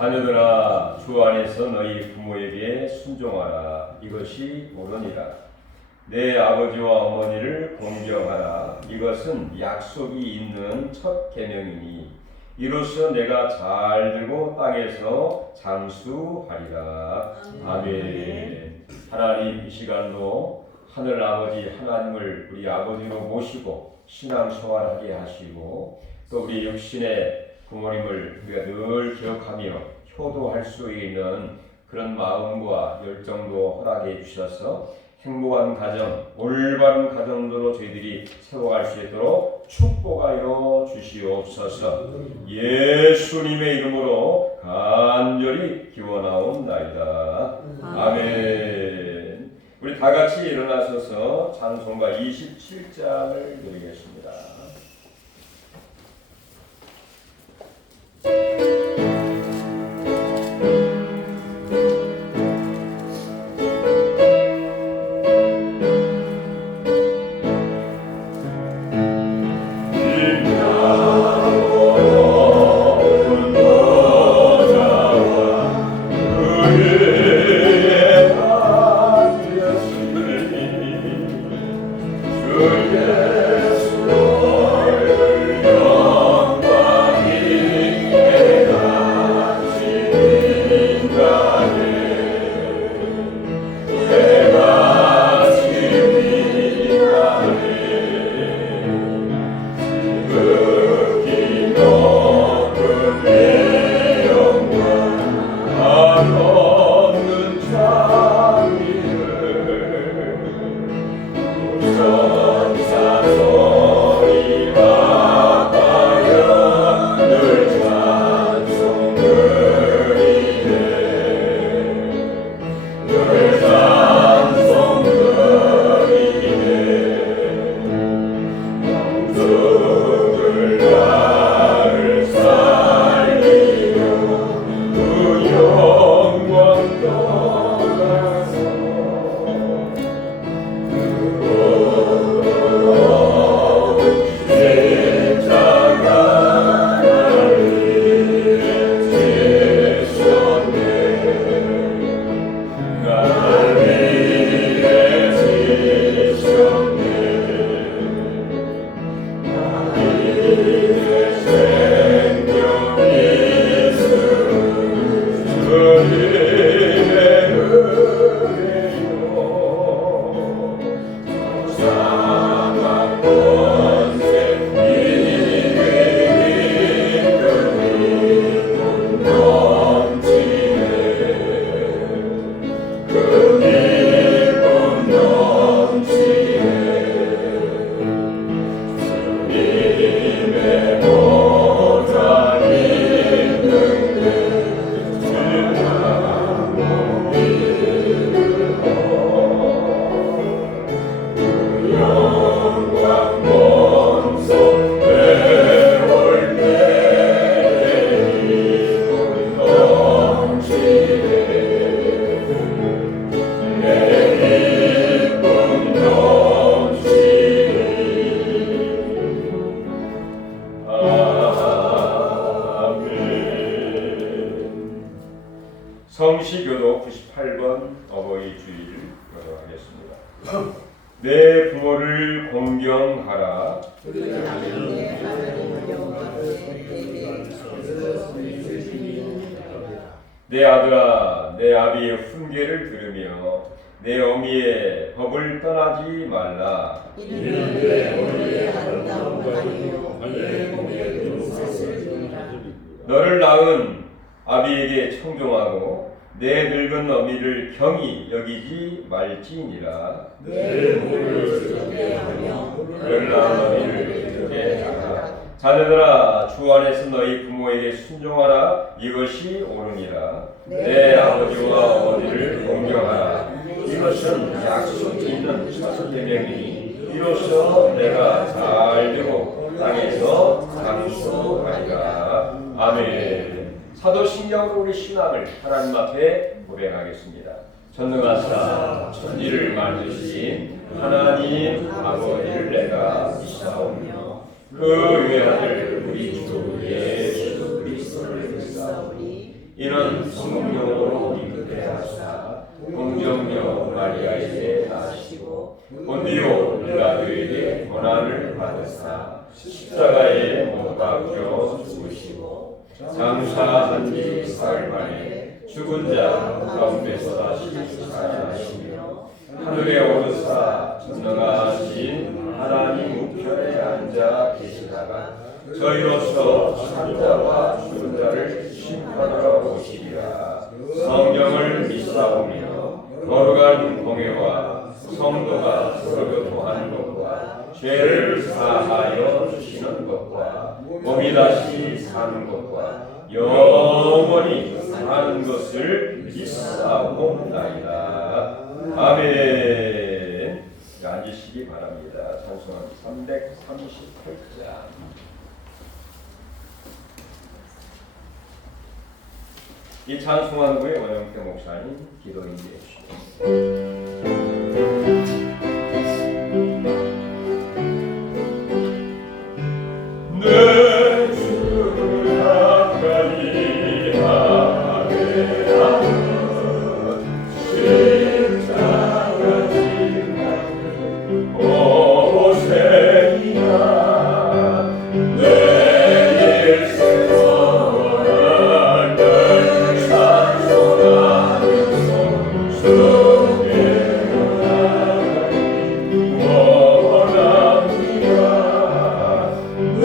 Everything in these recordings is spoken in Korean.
자녀들아 주 안에서 너희 부모에게 순종하라. 이것이 옳으니라. 내 아버지와 어머니를 공경하라. 이것은 약속이 있는 첫 계명이니 이로써 내가 잘 되고 땅에서 장수하리라. 아멘. 하나님, 이 시간도 하늘 아버지 하나님을 우리 아버지로 모시고 신앙생활하게 하시고 또 우리 육신의 부모님을 우리가 늘 기억하며 효도할 수 있는 그런 마음과 열정도 허락해 주셔서 행복한 가정, 올바른 가정으로 저희들이 세워갈 수 있도록 축복하여 주시옵소서. 예수님의 이름으로 간절히 기원하옵나이다. 아멘. 우리 다 같이 일어나셔서 찬송가 27장을 드리겠습니다. 성시교도 98번 어버이 주일 하겠습니다. 내 부모를 공경하라. 내 아들아, 내 아비의 훈계를 들으며 내 어미의 법을 떠나지 말라. 이는 내 어미의 아름다운 발이요 내 몸의 용사슬이니라. 너를 낳은 아비에게 청종하고 내 늙은 어미를 경히 여기지 말지니라. 내 몸을 존대하며 너를 낳은 어미를 존대하라. 자녀들아, 주 안에서 너희 부모에게 순종하라. 이것이 옳으니라. 내 아버지와 어머니를 공경하라. 이것은 약속이 있는 첫 계명이니 이로써 내가 잘 되고 땅에서 장수하리라. 아멘. 사도신경으로 우리 신앙을 하나님 앞에 고백하겠습니다. 전능하사 천지를 만드신 하나님 아버지를 내가 믿사오며 그 외아들 우리 주 예수 그리스도를 믿사오니 이는 성령으로 잉태하사 동정녀 마리아에게 나시고 본디오 빌라도에게 고난을 받으사 십자가에 못 박혀 죽으시고 장사한 지 사흘 만에 죽은 자 가운데서 다시 살아나시며 하늘에 오르사 전능하신 하나님 우편에 앉아 계시다가 저희로서 산자와 죽은 자를 심판하러 오시리라. 성경을 믿사오며 거룩한 공예와 성도가 서로 교통하는 것과 죄를 사하여 주시는 것과 몸이 다시 사는 것과 영원히 사는 것을 믿사옵나이다. 아멘. 앉으시기 바랍니다. 찬송한 338장. 이 찬송한 후에 원영태 목사님 기도 인도해 주시옵소서. 내 주를 가까이 하게 하는 십자가 지나는 오세이나 내 일생 선을 찬송하면서 주께 나가기 원합니다. 내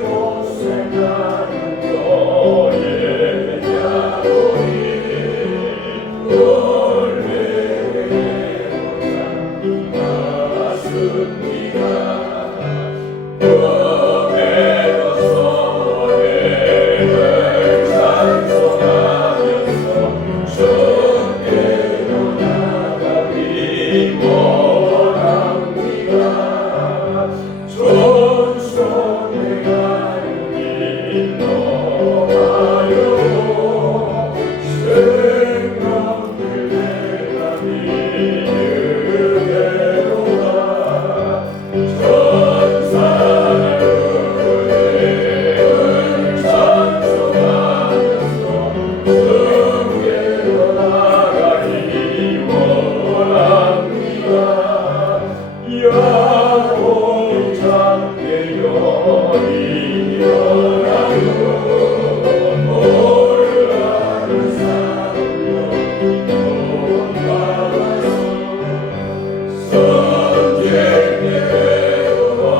고생하는 너의 야곱이 올레로다 맞습니다. 범에도 소리를 찬송하면서 주께로 나가기 원합니다. 전손에 가는 길로 가요 생명을 내가 믿으리로다. 전사를 은혜를 찬송하면서 주께로 나가기 원합니다. 야곱 장대 여인이 일어나요 올라를 삼으며 돌아와서 선제의 대로를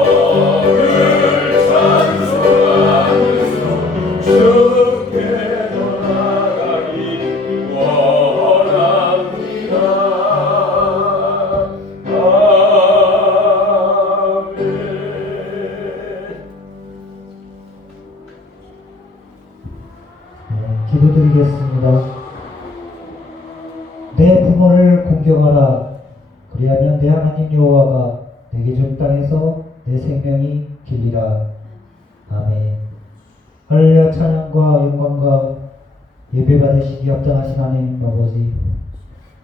찬송하면서 주께로 나가기 원합니다. 아멘. 기도드리겠습니다. 내 부모를 공경하라. 그리하면 내 하나님 여호와가 내게 준 땅에서 내 생명이 길리라. 아멘. 할렐루야. 찬양과 영광과 예배 받으시기 합당하신 하나님 아버지,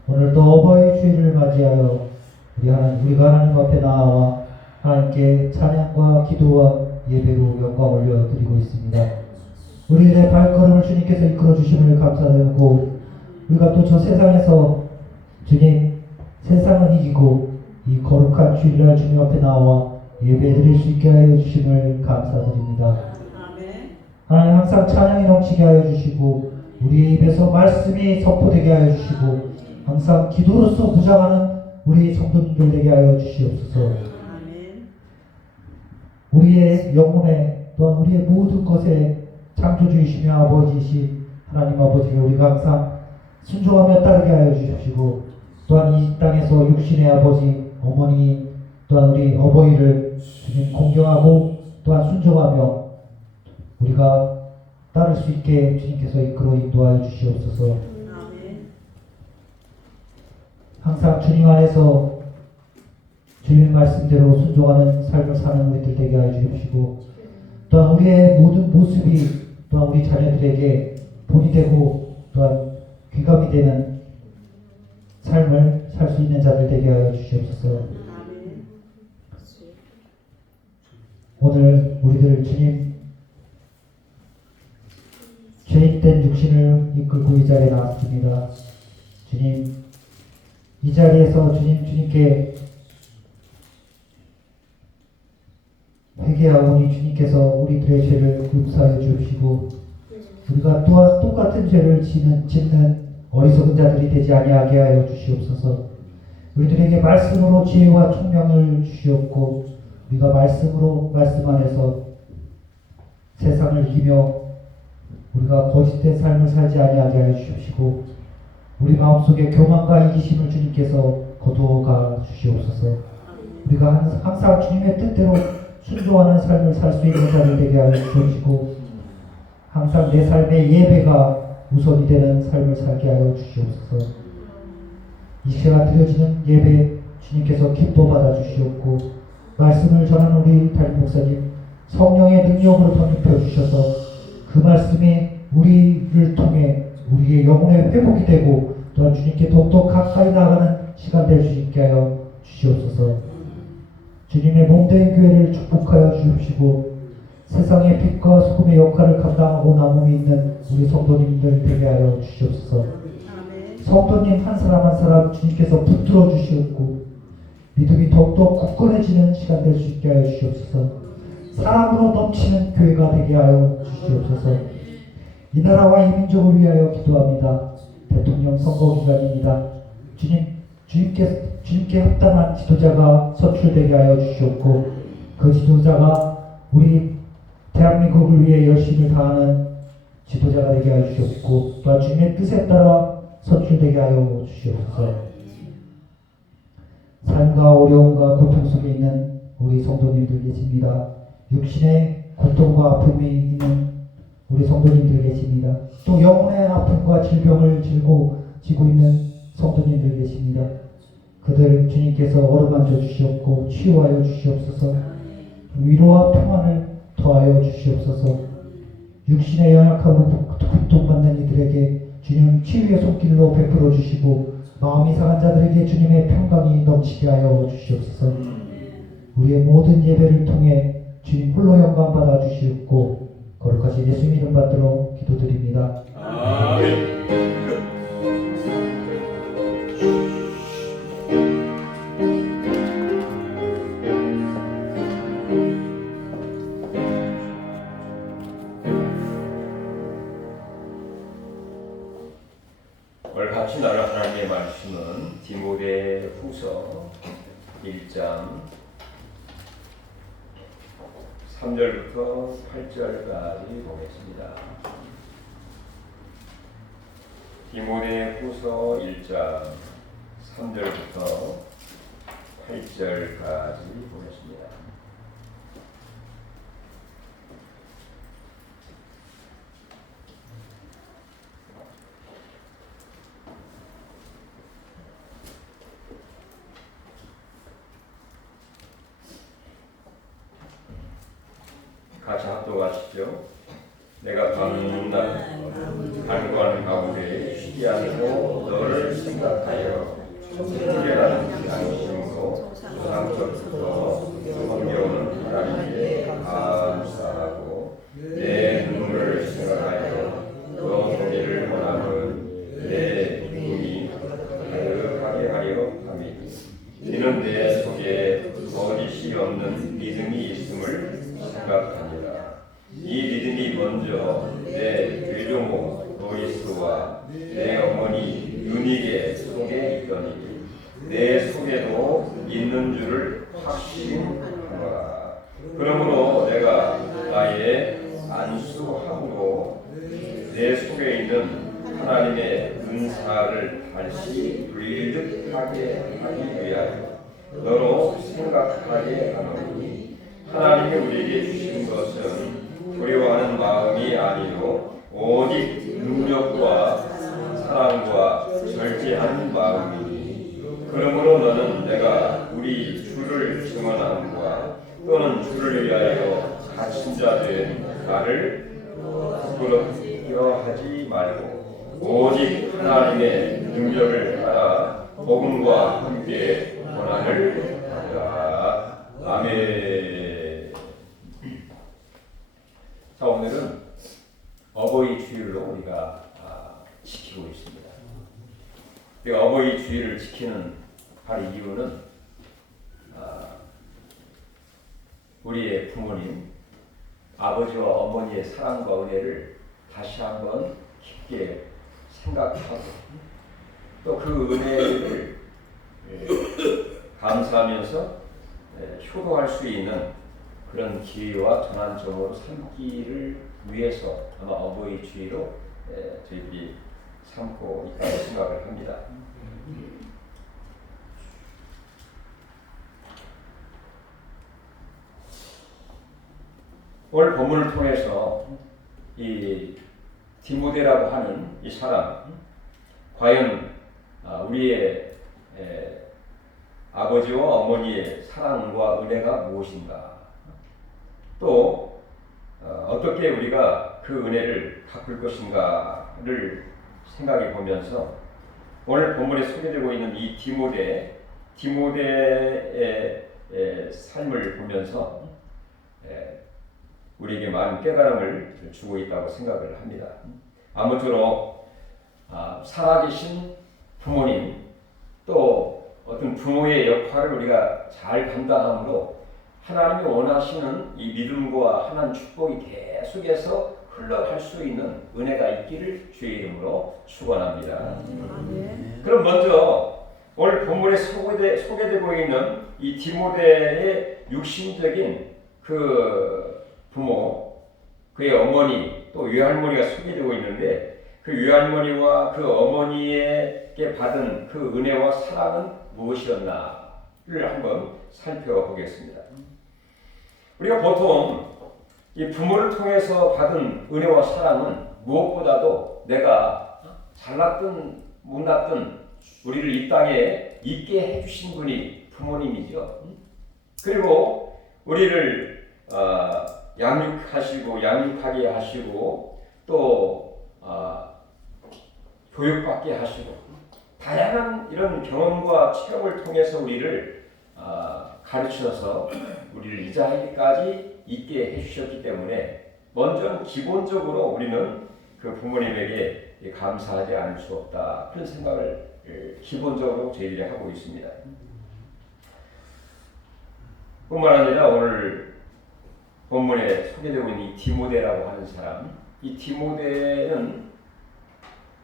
오늘도 어버이 주일을 맞이하여 우리가 하나님 앞에 나와 하나님께 찬양과 기도와 예배로 영광 올려드리고 있습니다. 우리들의 발걸음을 주님께서 이끌어 주심을 감사드리고, 우리가 또 저 세상에서 주님 세상을 이기고 이 거룩한 주일날 주님 앞에 나와 예배드릴 수 있게 하여 주심을 감사드립니다. 하나님 항상 찬양이 넘치게 하여 주시고 우리의 입에서 말씀이 선포되게 하여 주시고 항상 기도로서 무장하는 우리 성도님들 되게 하여 주시옵소서. 우리의 영혼에 또한 우리의 모든 것에 창조주이시며 아버지이신 하나님 아버지를 우리가 항상 순종하며 따르게 하여 주십시고, 또한 이 땅에서 육신의 아버지 어머니 또한 우리 어버이를 주님 공경하고 또한 순종하며 우리가 따를 수 있게 주님께서 이끌어 인도하여 주시옵소서. 항상 주님 안에서 주님 말씀대로 순종하는 삶을 사는 우리들 되게 하여 주십시고, 또한 우리의 모든 모습이 또한 우리 자녀들에게 본이 되고 또한 귀감이 되는 삶을 살 수 있는 자들 되게 하여 주시옵소서. 오늘 우리들 주님 죄인된 육신을 이끌고 이 자리에 나왔습니다. 주님, 이 자리에서 주님께 회개하오니 주님께서 우리들의 죄를 용서하여 주시고 우리가 또한 똑같은 죄를 짓는 어리석은 자들이 되지 아니하게 하여 주시옵소서. 우리들에게 말씀으로 지혜와 총명을 주시옵고 우리가 말씀 안에서 세상을 이기며 우리가 거짓된 삶을 살지 아니하게 하여 주시옵시고 우리 마음속에 교만과 이기심을 주님께서 거두어가 주시옵소서. 우리가 항상 주님의 뜻대로 순종하는 삶을 살 수 있는 자들 되게 하여 주시옵시고 항상 내 삶의 예배가 우선이 되는 삶을 살게 하여 주시옵소서. 이 시간 드려지는 예배 주님께서 기뻐 받아 주시옵고 말씀을 전하는 우리 담임 목사님 성령의 능력으로 덧입혀 주셔서 그 말씀이 우리를 통해 우리의 영혼의 회복이 되고 또한 주님께 더욱더 가까이 나아가는 시간 될 수 있게 하여 주시옵소서. 주님의 몸된 교회를 축복하여 주십시고 세상의 빛과 소금의 역할을 감당하고 남음이 있는 우리 성도님들 되게 하여 주시옵소서. 성도님 한 사람 한 사람 주님께서 붙들어 주시옵고 믿음이 더욱더 굳건해지는 시간 될 수 있게 하여 주시옵소서. 사랑으로 넘치는 교회가 되게 하여 주시옵소서. 이 나라와 이 민족을 위하여 기도합니다. 대통령 선거 기간입니다. 주님께 합당한 지도자가 선출되게 하여 주시옵고 그 지도자가 우리 대한민국을 위해 열심을 다하는 지도자가 되게 하여 주시옵고 또한 주님의 뜻에 따라 선출되게 하여 주시옵소서. 삶과 어려움과 고통 속에 있는 우리 성도님들 계십니다. 육신의 고통과 아픔이 있는 우리 성도님들 계십니다. 또 영혼의 아픔과 질병을 지고 있는 성도님들 계십니다. 그들 주님께서 어루만져 주시옵고 치유하여 주시옵소서. 위로와 평안을 더하여 주시옵소서. 육신의 연약함을 고통받는 이들에게 주님 치유의 손길로 베풀어 주시고 마음이 상한 자들에게 주님의 평강이 넘치게 하여 주시옵소서. 우리의 모든 예배를 통해 주님 홀로 영광 받아 주시옵고 거룩하신 예수님 이름 받들어 기도드립니다. 아멘. 오늘 같이 나눌 하나님의 말씀은 디모데후서 1장 3절부터 8절까지 보겠습니다. 디모데후서 1장 3절부터 8절까지 보겠습니다. 같이 합독하시죠. 내가 밤낮 간구하는 가운데 쉬지 않고 너를 생각하여 청결한 양심으로 조상적부터 섬겨오는 하나님께 감사하고 내 눈물을 생각하여 너 보기를 원하는 내 눈이 가득하게 하려 함이니 이는 내 속에 거짓이 없는 믿음이 있음을 생각하니라. 이 믿음이 먼저 내 괴종모 로이스와 내 어머니 유닉의 속에 있더니 내 속에도 있는 줄을 확신하노라. 그러므로 내가 나의 안수함으로 내 속에 있는 하나님의 은사를 다시 불rid하게 하기 위하여 너로 생각하게 하노니 하나님이 우리에게 주신 것은 두려워하는 마음이 아니요 오직 능력과 사랑과 절제하는 마음이니 그러므로 너는 내가 우리 주를 증언함과 또는 주를 위하여 갇힌 자 된 나를 부끄럽게 하지 말고 오직 하나님의 능력을 따라 복음과 함께 고난을 받으라. 아멘. 자, 오늘은 어버이 주일로 우리가 지키고 있습니다. 우리가 어버이 주일을 지키는 바로 이유는 우리의 부모님, 아버지와 어머니의 사랑과 은혜를 다시 한번 깊게 생각하고 또 그 은혜를 감사하면서 효도할 수 있는 그런 기회와 전환점으로 삼기를 위해서 아마 어버이 주일로 저희들이 삼고 있다고 생각을 합니다. 오늘 본문을 통해서 이 디모데라고 하는 이 사람, 과연 우리의 아버지와 어머니의 사랑과 은혜가 무엇인가? 또 어떻게 우리가 그 은혜를 갚을 것인가를 생각해 보면서 오늘 본문에 소개되고 있는 이 디모데의 삶을 보면서 우리에게 많은 깨달음을 주고 있다고 생각을 합니다. 아무쪼록 살아계신 부모님 또 어떤 부모의 역할을 우리가 잘 감당함으로 하나님이 원하시는 이 믿음과 하나님 축복이 계속해서 흘러갈 수 있는 은혜가 있기를 주의 이름으로 축원합니다. 그럼 먼저 오늘 본문에 소개되고 있는 이 디모데의 육신적인 그 부모, 그의 어머니 또 외할머니가 소개되고 있는데 그 외할머니와 그 어머니에게 받은 그 은혜와 사랑은 무엇이었나를 한번 살펴보겠습니다. 우리가 보통 이 부모를 통해서 받은 은혜와 사랑은 무엇보다도 내가 잘났든 못났든 우리를 이 땅에 있게 해주신 분이 부모님이죠. 그리고 우리를 양육하게 하시고 또 교육받게 하시고 다양한 이런 경험과 체험을 통해서 우리를 가르쳐서 우리를 이 자리까지 있게 해주셨기 때문에 먼저는 기본적으로 우리는 그 부모님에게 감사하지 않을 수 없다 그런 생각을 기본적으로 저희들이 하고 있습니다. 뿐만 아니라 오늘 본문에 소개되고 있는 이 디모데라고 하는 사람, 이 디모데는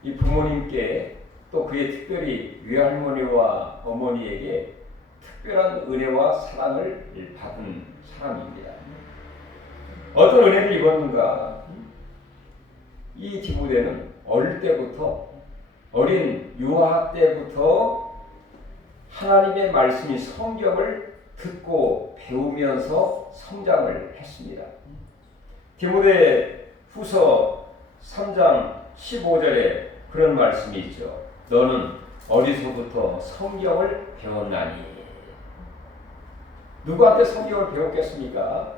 이 부모님께 또 그의 특별히 외할머니와 어머니에게 특별한 은혜와 사랑을 받은 사람입니다. 어떤 은혜를 입었는가? 이 디모데는 어릴 때부터 어린 유아 때부터 하나님의 말씀이 성경을 듣고 배우면서 성장을 했습니다. 디모데 후서 3장 15절에 그런 말씀이 있죠. 너는 어디서부터 성경을 배웠나니? 누구한테 성경을 배웠겠습니까?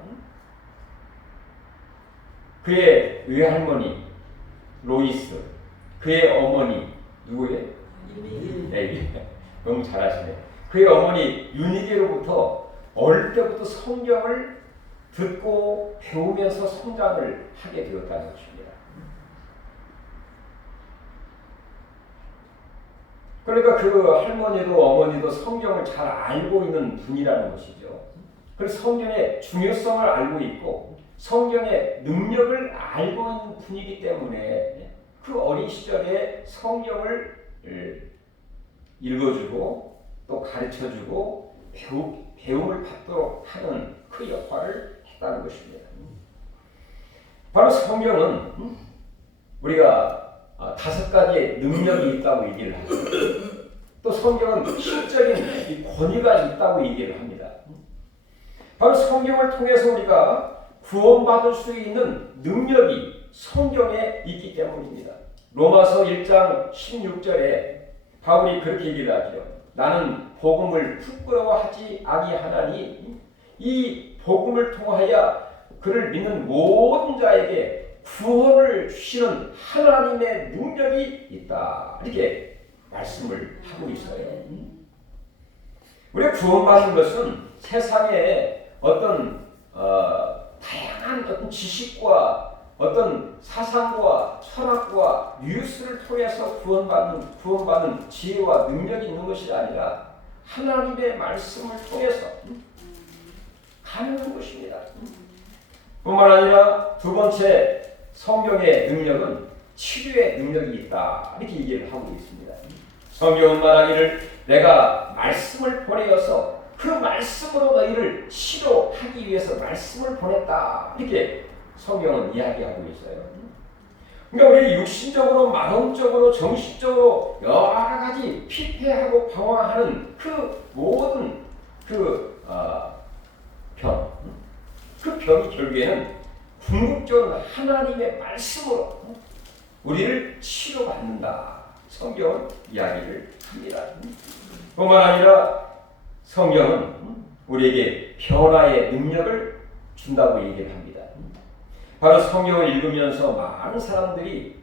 그의 외할머니 로이스, 그의 어머니 누구예요? 네, 너무 잘하시네. 그의 어머니 윤희계로부터 어릴 때부터 성경을 듣고 배우면서 성장을 하게 되었다는 것입니다. 그러니까 그 할머니도 어머니도 성경을 잘 알고 있는 분이라는 것이죠. 그래서 성경의 중요성을 알고 있고 성경의 능력을 알고 있는 분이기 때문에 그 어린 시절에 성경을 읽어주고 또 가르쳐주고 배움을 받도록 하는 그 역할을 했다는 것입니다. 바로 성경은 우리가 5가지의 능력이 있다고 얘기를 하죠. 또 성경은 실적인 권위가 있다고 얘기를 합니다. 바로 성경을 통해서 우리가 구원받을 수 있는 능력이 성경에 있기 때문입니다. 로마서 1장 16절에 바울이 그렇게 얘기를 하죠. 나는 복음을 부끄러워하지 아니하나니 이 복음을 통하여 그를 믿는 모든 자에게 구원을 주시는 하나님의 능력이 있다. 이렇게 말씀을 하고 있어요. 우리가 구원받는 것은 세상에 어떤 다양한 어떤 지식과 어떤 사상과 철학과 뉴스를 통해서 구원받는 지혜와 능력이 있는 것이 아니라 하나님의 말씀을 통해서 가능한 것입니다. 뿐만 아니라 두 번째, 성경의 능력은 치료의 능력이 있다, 이렇게 얘기를 하고 있습니다. 성경은 말하기를 내가 말씀을 보내어서 그 말씀으로 너희를 치료하기 위해서 말씀을 보냈다, 이렇게 성경은 이야기하고 있어요. 그러니까 우리 육신적으로, 마음적으로, 정신적으로 여러 가지 피폐하고 방황하는 그 모든 병, 그 병이 결국에는 궁극적으로 하나님의 말씀으로 우리를 치료받는다, 성경은 이야기를 합니다. 뿐만 아니라 성경은 우리에게 변화의 능력을 준다고 얘기를 합니다. 바로 성경을 읽으면서 많은 사람들이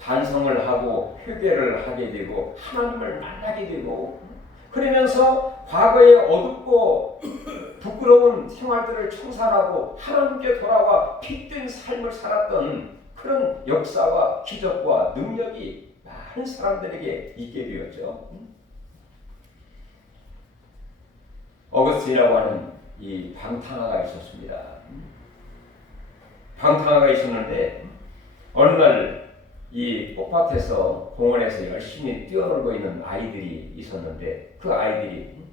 반성을 하고 회개를 하게 되고 하나님을 만나게 되고, 그러면서 과거의 어둡고 부끄러운 생활들을 청산하고 하나님께 돌아와 빛된 삶을 살았던 그런 역사와 기적과 능력이 많은 사람들에게 있게 되었죠. 어거스틴이라고 하는 이 방탕아가 있었습니다. 방탕아가 있었는데 어느 날 이 꽃밭에서 공원에서 열심히 뛰어놀고 있는 아이들이 있었는데, 그 아이들이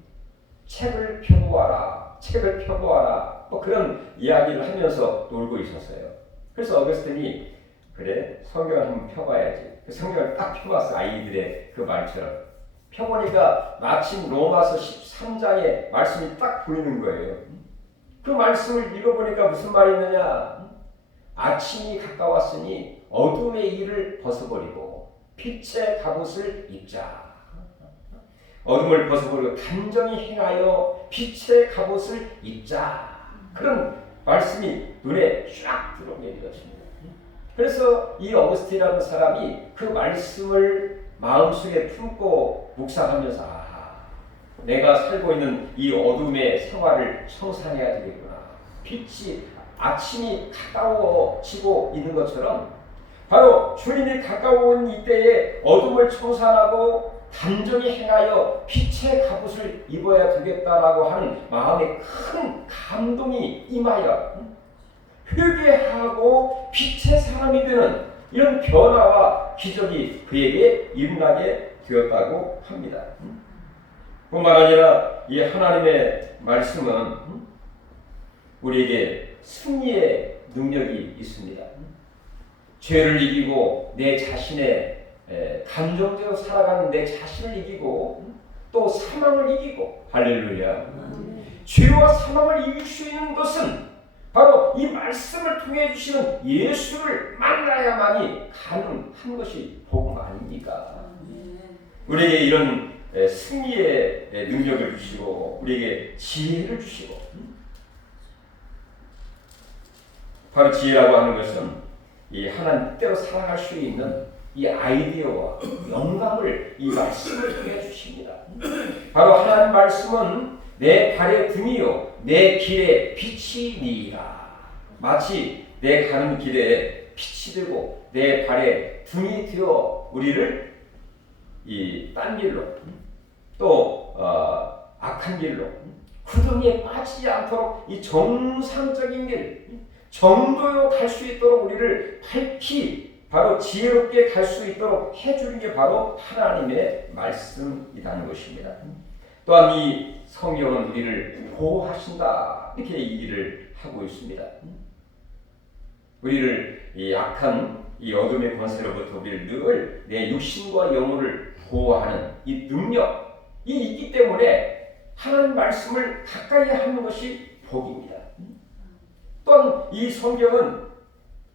책을 펴보아라, 책을 펴보아라, 뭐 그런 이야기를 하면서 놀고 있었어요. 그래서 어거스틴이 그래, 성경을 한번 펴봐야지. 그 성경을 딱 펴봤어. 아이들의 그 말처럼 펴보니까 마침 로마서 13장의 말씀이 딱 보이는 거예요. 그 말씀을 읽어보니까 무슨 말이 있느냐, 아침이 가까웠으니 어둠의 일을 벗어버리고 빛의 갑옷을 입자. 어둠을 벗어버리고 단정히 행하여 빛의 갑옷을 입자. 그런 말씀이 눈에 쫙 들어오게 되었습니다. 그래서 이 어거스틴이라는 사람이 그 말씀을 마음속에 품고 묵상하면서 내가 살고 있는 이 어둠의 생활을 청산해야 되겠구나. 빛이, 아침이 가까워지고 있는 것처럼 바로 주님이 가까운 이때에 어둠을 청산하고 단정히 행하여 빛의 갑옷을 입어야 되겠다라고 하는 마음에 큰 감동이 임하여 회개하고 빛의 사람이 되는 이런 변화와 기적이 그에게 일어나게 되었다고 합니다. 뿐만 아니라 이 하나님의 말씀은 우리에게 승리의 능력이 있습니다. 죄를 이기고 내 자신의 감정대로 살아가는 내 자신을 이기고 또 사망을 이기고, 할렐루야. 죄와 사망을 이길 수 있는 것은 바로 이 말씀을 통해 주시는 예수를 만나야만이 가능한 것이 복음 아닙니까? 우리에게 이런 승리의 능력을 주시고 우리에게 지혜를 주시고, 바로 지혜라고 하는 것은 이 하나님 뜻대로 살아갈 수 있는 이 아이디어와 영감을 이 말씀을 통해 주십니다. 바로 하나님 말씀은 내 발의 등이요 내 길의 빛이니이다. 마치 내 가는 길에 빛이 되고 내 발의 등이 되어 우리를 이 딴 길로 또 악한 길로 구덩이에 빠지지 않도록 이 정상적인 길, 정도로 갈 수 있도록 우리를 밝히 바로 지혜롭게 갈 수 있도록 해주는 게 바로 하나님의 말씀이라는 것입니다. 또한 이 성경은 우리를 보호하신다, 이렇게 얘기를 하고 있습니다. 우리를 이 악한 이 어둠의 권세로부터 우리를 늘 내 육신과 영혼을 보호하는 이 능력이 있기 때문에 하나님 말씀을 가까이 하는 것이 복입니다. 또한 이 성경은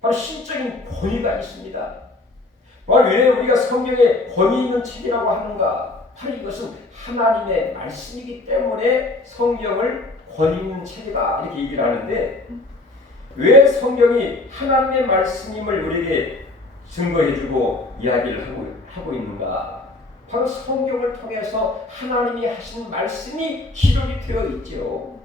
바로 신적인 권위가 있습니다. 왜 우리가 성경에 권위 있는 책이라고 하는가? 바로 이것은 하나님의 말씀이기 때문에 성경을 권위 있는 책이다, 이렇게 얘기를 하는데, 왜 성경이 하나님의 말씀임을 우리에게 증거해주고 이야기를 하고 있는가? 바로 성경을 통해서 하나님이 하신 말씀이 기록이 되어 있죠.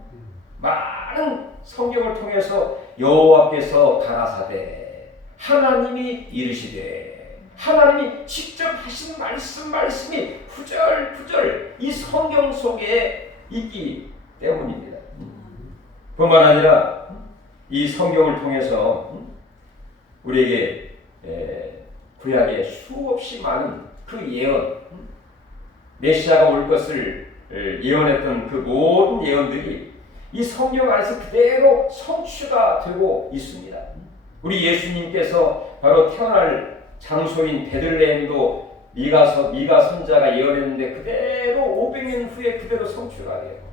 많은 성경을 통해서 여호와께서 가라사대 하나님이 이르시되 하나님이 직접 하신 말씀이 구절구절 이 성경 속에 있기 때문입니다. 뿐만 아니라 이 성경을 통해서 우리에게 구약에 수없이 많은 그 예언, 메시아가 올 것을 예언했던 그 모든 예언들이 이 성경 안에서 그대로 성취가 되고 있습니다. 우리 예수님께서 바로 태어날 장소인 베들레헴도 미가 선자가 예언했는데 그대로 500년 후에 그대로 성취가 돼요.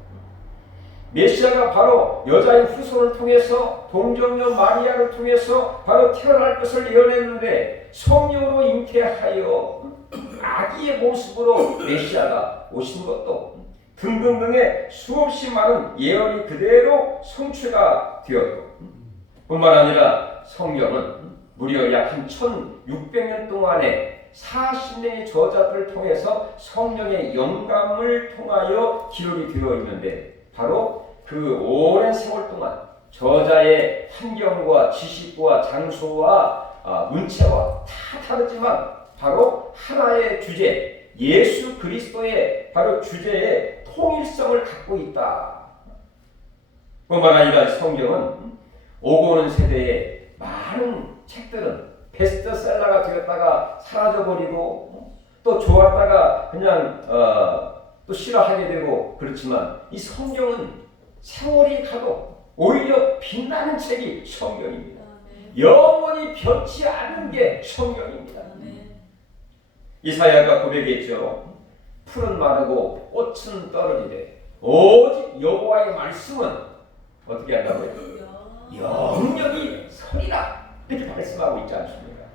메시아가 바로 여자의 후손을 통해서 동정녀 마리아를 통해서 바로 태어날 것을 예언했는데 성령으로 잉태하여 아기의 모습으로 메시아가 오신 것도 등등등의 수없이 많은 예언이 그대로 성취가 되었고 뿐만 아니라 성경은 무려 약 한 1600년 동안에 40년의 저자들을 통해서 성령의 영감을 통하여 기록이 되어 있는데 바로 그 오랜 세월 동안 저자의 환경과 지식과 장소와 문체와 다 다르지만 바로 하나의 주제 예수 그리스도의 바로 주제의 통일성을 갖고 있다. 뿐만 아니라 성경은 오고 오는 세대의 많은 책들은 베스트셀러가 되었다가 사라져버리고 또 좋았다가 그냥 또 싫어하게 되고 그렇지만 이 성경은 세월이 가도 오히려 빛나는 책이 성경입니다. 영원히 변치 않는 게 성경입니다. 이사야가 고백했죠. 풀은 마르고 꽃은 떨어지되 오직 여호와의 말씀은 어떻게 한다고요? 영영이 서리라 이렇게 말씀하고 있지 않습니까?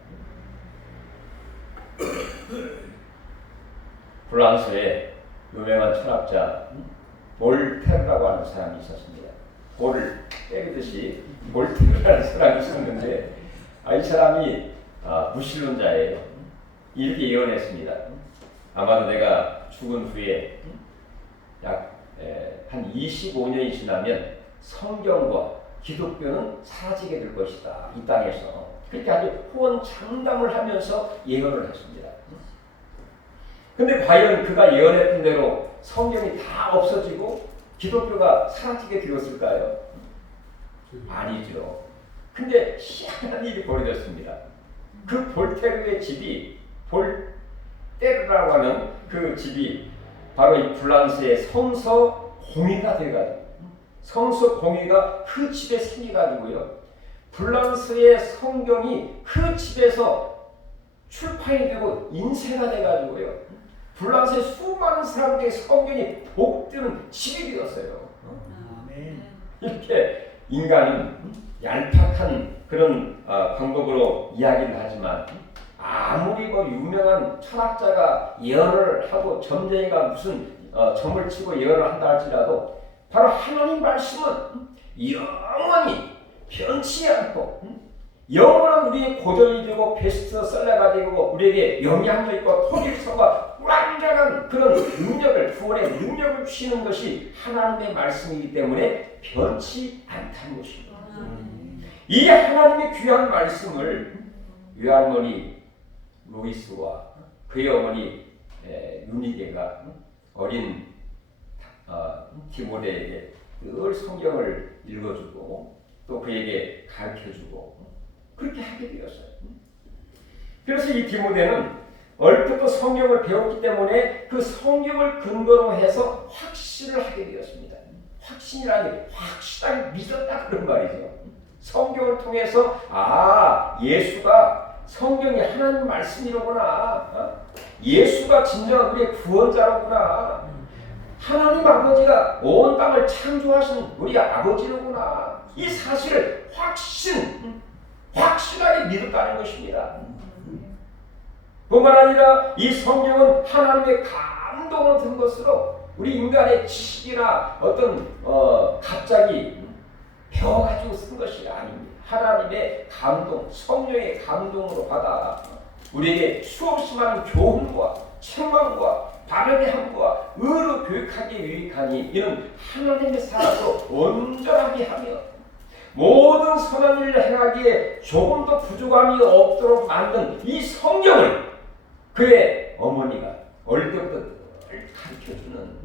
프랑스의 유명한 철학자 볼테르라고 하는 사람이 있었습니다. 볼을 때리듯이 볼테르라는 사람이 있었는데 이 사람이 무신론자예요. 이렇게 예언했습니다. 아마도 내가 죽은 후에 약 한 25년이 지나면 성경과 기독교는 사라지게 될 것이다. 이 땅에서. 그렇게 아주 호언장담을 하면서 예언을 했습니다. 근데 과연 그가 예언했던 대로 성경이 다 없어지고 기독교가 사라지게 되었을까요? 아니죠. 근데 희한한 일이 벌어졌습니다. 그 볼테르의 집이 볼테르라고 하는 그 집이 바로 이 프랑스의 성서 공의가 돼가지고 성서 공의가 그 집에 생겨가지고요. 프랑스의 성경이 그 집에서 출판이 되고 인쇄가 돼가지고요. 프랑스의 수많은 사람들의 성경이 복되는 집이 되었어요. 이렇게 인간은 얄팍한 그런 방법으로 이야기를 하지만 아무리 유명한 철학자가 예언을 하고 점쟁이가 무슨 점을 치고 예언을 한다 할지라도 바로 하나님 말씀은 영원히 변치 않고 영원한 우리의 고전이 되고 베스트셀러가 되고 우리에게 영향력 있고 통일성과 완전한 그런 능력을 구원의 능력을 주시는 것이 하나님의 말씀이기 때문에 변치 않다는 것입니다. 이 하나님의 귀한 말씀을 외할머니 루이스와 그의 어머니 유니게가 어린 디모데에게 늘 성경을 읽어주고 또 그에게 가르쳐주고 그렇게 하게 되었어요. 그래서 이 디모데는 얼핏도 성경을 배웠기 때문에 그 성경을 근거로 해서 확신을 하게 되었습니다. 확신이라는 게 확실하게 믿었다 그런 말이죠. 성경을 통해서 예수가 성경이 하나님 말씀이로구나. 예수가 진정한 우리의 구원자로구나. 하나님 아버지가 온 땅을 창조하신 우리 아버지로구나. 이 사실을 확실하게 믿었다는 것입니다. 뿐만 아니라 이 성경은 하나님의 감동으로 든 것으로 우리 인간의 지식이나 어떤 갑자기 배워가지고 쓴 것이 아닙니다. 하나님의 감동, 성령의 감동으로 받아 우리에게 수없이 많은 교훈과 책망과 바르게 함과 의로 교육하기에 유익하니 이는 하나님의 사랑으로 온전하게 하며 모든 선한 일을 행하기에 조금도 부족함이 없도록 만든 이 성경을 그의 어머니가 어릴 때부터 가르쳐주는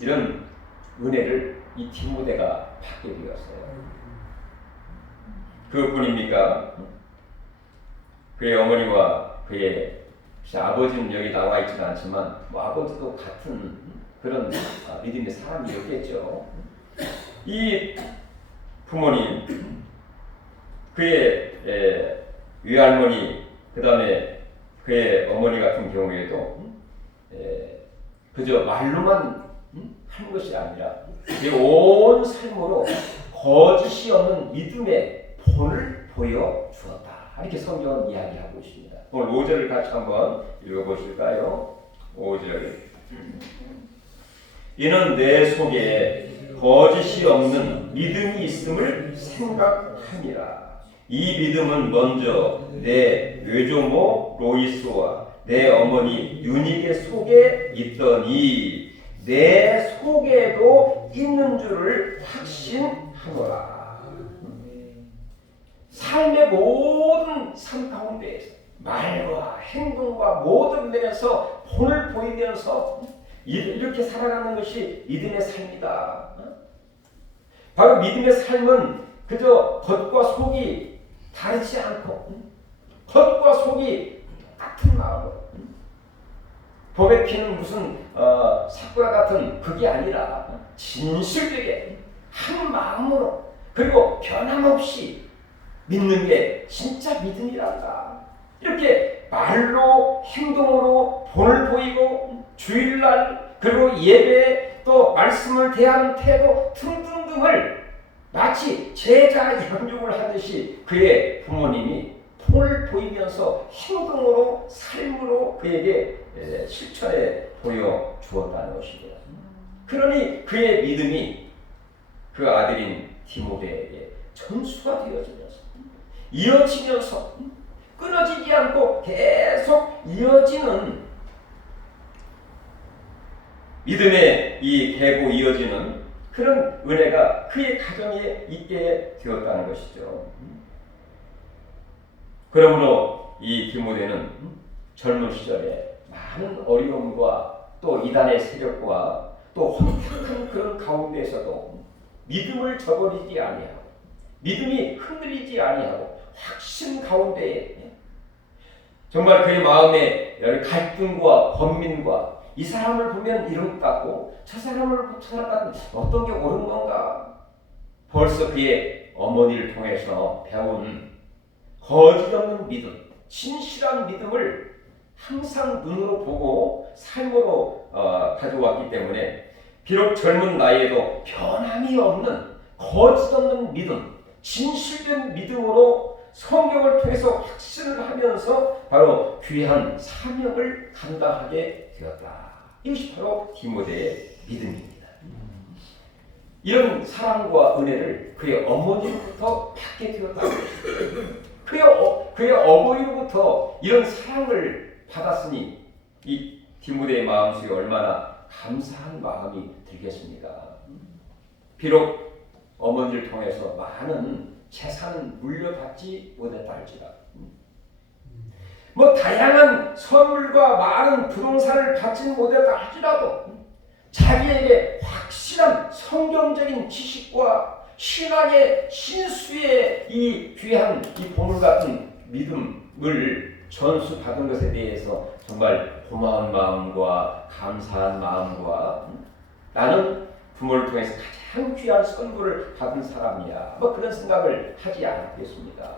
이런 은혜를 이 디모데가 받게 되었어요. 그것뿐입니까? 그의 어머니와 그의 아버지는 여기 나와 있지는 않지만 아버지도 같은 그런 믿음의 사람이었겠죠. 이 부모님, 그의 외할머니, 그 다음에 그의 어머니 같은 경우에도 그저 말로만 한 것이 아니라 온 삶으로 거짓이 없는 믿음의 본을 보여주었다. 이렇게 성경은 이야기하고 있습니다. 오늘 5절을 같이 한번 읽어보실까요? 5절. 이는 내 속에 거짓이 없는 믿음이 있음을 생각함이라. 이 믿음은 먼저 내 외조모 로이스와 내 어머니 유닉의 속에 있더니 내 속에도 있는 줄을 확신하노라. 삶의 모든 삶 가운데에서 말과 행동과 모든 면에서 본을 보이면서 이렇게 살아가는 것이 믿음의 삶이다. 바로 믿음의 삶은 그저 겉과 속이 다르지 않고 겉과 속이 같은 마음으로 봄에 피는 무슨 사쿠라 같은 그게 아니라 진실되게 한 마음으로 그리고 변함없이 믿는 게 진짜 믿음이란다. 이렇게 말로 행동으로 본을 보이고 주일날 그리고 예배 또 말씀을 대하는 태도 등등등을 마치 제자 양육을 하듯이 그의 부모님이 본을 보이면서 행동으로 삶으로 그에게 실천해 보여주었다는 것입니다. 그러니 그의 믿음이 그 아들인 디모데에게 전수가 되어지면서 이어지면서 끊어지지 않고 계속 이어지는 믿음의 이 계고 이어지는 그런 은혜가 그의 가정에 있게 되었다는 것이죠. 그러므로 이 디모데는 젊은 시절에 많은 어려움과 또 이단의 세력과 또 혼탁한 그런 가운데에서도 믿음을 저버리지 아니하고 믿음이 흔들리지 아니하고 확신 가운데에 정말 그의 마음에 갈등과 번민과 이 사람을 보면 이런 것 같고 저 사람을 보면 어떤 게 옳은 건가 벌써 그의 어머니를 통해서 배운 거짓 없는 믿음, 진실한 믿음을 항상 눈으로 보고 삶으로 가져왔기 때문에 비록 젊은 나이에도 변함이 없는 거짓 없는 믿음, 진실된 믿음으로 성경을 통해서 확신을 하면서 바로 귀한 사명을 감당하게 되었다. 이것이 바로 디모데의 믿음입니다. 이런 사랑과 은혜를 그의 어머니로부터 받게 되었다는 것입니다. 그의 어머니로부터 이런 사랑을 받았으니 이 디모데의 마음속에 얼마나 감사한 마음이 들겠습니까? 비록 어머니를 통해서 많은 재산은 물려받지 못했다 할지라도 다양한 선물과 많은 부동산을 받지는 못했다 할지라도 자기에게 확실한 성경적인 지식과 신앙의 신수의 이 귀한 이 보물 같은 믿음을 전수받은 것에 대해서 정말 고마운 마음과 감사한 마음과 나는 부모를 통해서 가장 귀한 선물을 받은 사람이야. 그런 생각을 하지 않겠습니다.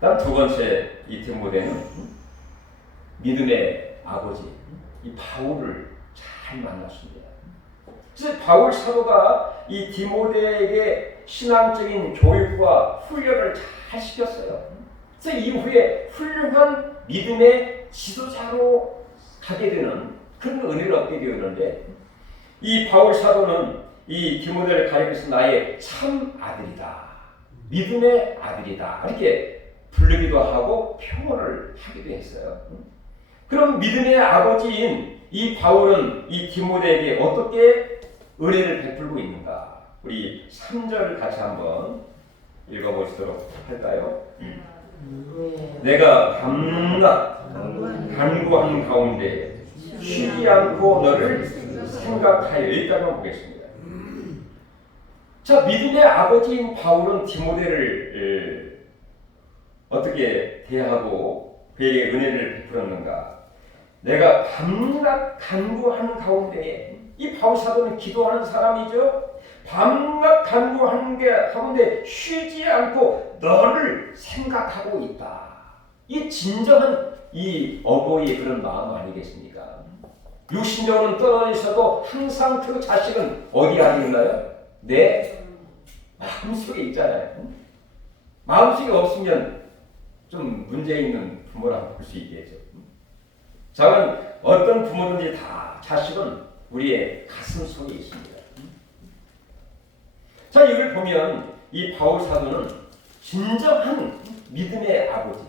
다음 두 번째 이 디모데는 믿음의 아버지 이 바울을 잘 만났습니다. 그래서 바울 사도가 이 디모데에게 신앙적인 교육과 훈련을 잘 시켰어요. 그래서 이후에 훌륭한 믿음의 지도자로 가게 되는 그런 은혜를 얻게 되었는데 이 바울 사도는 이 디모데를 가리켜서 나의 참 아들이다. 믿음의 아들이다. 이렇게 부르기도 하고 표현을 하기도 했어요. 그럼 믿음의 아버지인 이 바울은 이 디모데에게 어떻게 은혜를 베풀고 있는가? 우리 3절을 같이 한번 읽어보시도록 할까요? 내가 밤낮 간구한 가운데 쉬지 않고 너를 생각하여, 여기까지만 보겠습니다. 자, 믿음의 아버지인 바울은 디모데를 어떻게 대하고 그에게 은혜를 베풀었는가? 내가 밤낮 간구하는 가운데에, 이 바울 사도는 기도하는 사람이죠. 밤낮 간구하는 게 가운데 쉬지 않고 너를 생각하고 있다. 이 진정한 이 어버이의 그런 마음 아니겠습니까? 육신적으로는 떨어져 있어도 항상 그 자식은 어디 안에 있나요? 내 마음속에 있잖아요. 마음속에 없으면 좀 문제 있는 부모라고 볼 수 있겠죠. 저는 어떤 부모든지 다 자식은 우리의 가슴 속에 있습니다. 자, 이걸 보면 이 바울 사도는 진정한 믿음의 아버지,